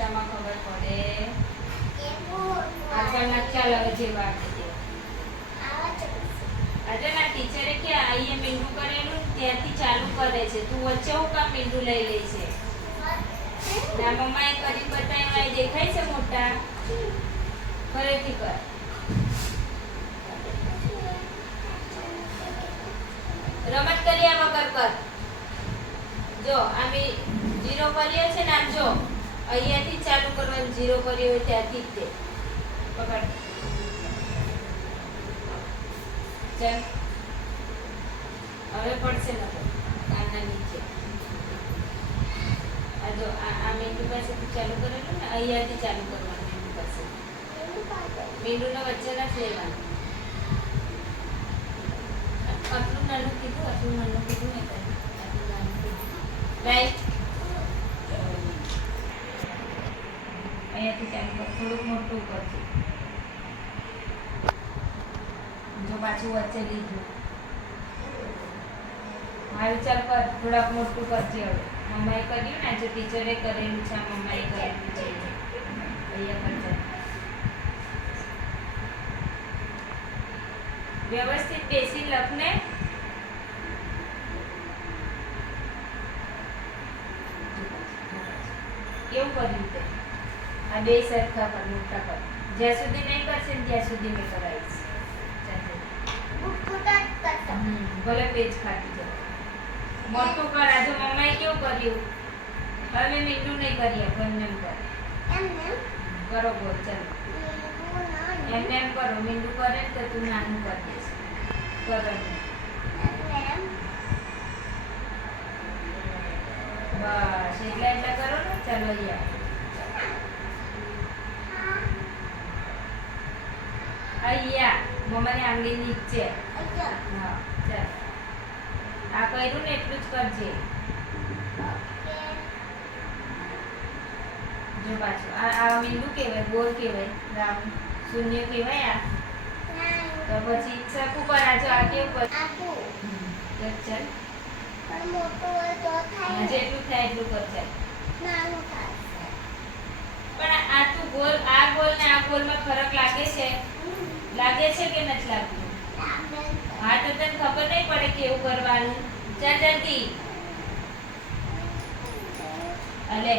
મોટામાં ખબર પડે આગળના ખ્યાલ આવે જેવા આપે આજે ના ટીચરે કે અહીંયા મીંડું કરેલું ત્યાંથી ચાલુ કરે છે તું વચ્ચે હું કામ મીંડું લઈ લે છે ના મમ્માએ કરી બતાવ્યું આ દેખાય છે મોટા ફરીથી કર રમત કર્યા વગર કર જો આમે 0 કર્યો છે ને આમ જો અહીંયાથી ચાલુ કરવાનું 0 કર્યો હોય ત્યાંથી જ તે પકડ ચાલ હવે પડશે ન કાનના નીચે આ જો આ મીંડું પાસેથી ચાલુ કરેલું ને અહીંયાથી ચાલુ કરવાનું મીંડું પાસે મીંડુના વચ્ચે નથી લેવાનું આટલું નાનું કીધું ને આટલું નાનું કીધું રાઈટ અહીંયાથી ચાલુ કર થોડુંક મોટું કરજો જો પાછું વચ્ચે લીધું મારું ચાલ કર થોડાક મોટું કરજે હવે મમ્માએ કર્યું ને જો ટીચરે કરેલું છે મમ્માએ કરેલું છે અહીંયા કરજે વ્યવસ્થિત બેસી લખને કેવું કર્યું તે આ બે સરખા પર મોટા પર જ્યાં સુધી નહીં કરશે ને ત્યાં સુધી મેં કરાવીશ ભલે પેજ ખાટી જાય મોટું કર આજે મમ્માએ કેવું કર્યું હવે મીંડું નહીં કરીએ બંને કર કરો બોલ ચાલો એમ કરો મીંડું કરે ને તો તું નાનું કરી દઈશ કરો બસ એટલા કરો ને ચાલો યાર અહીંયા મમ્માની આંગળી નીચે હા ચાલ આ કર્યું ને એટલું જ કરજે જો પાછું આ મીંડું કહેવાય ગોળ કહેવાય રાઉન્ડ શૂન્ય કહેવાય આ તો પછી સરખું કર આ જો આ કેવું કર ચાલ જેટલું થાય એટલું કર ચાલ પણ આ તું ગોળ આ ગોળ ને આ ગોળમાં ફરક લાગે છે કે નથી લાગતું હા તો તને ખબર નહીં પડે કેવું કરવાનું ચાલ જલ્દી અલે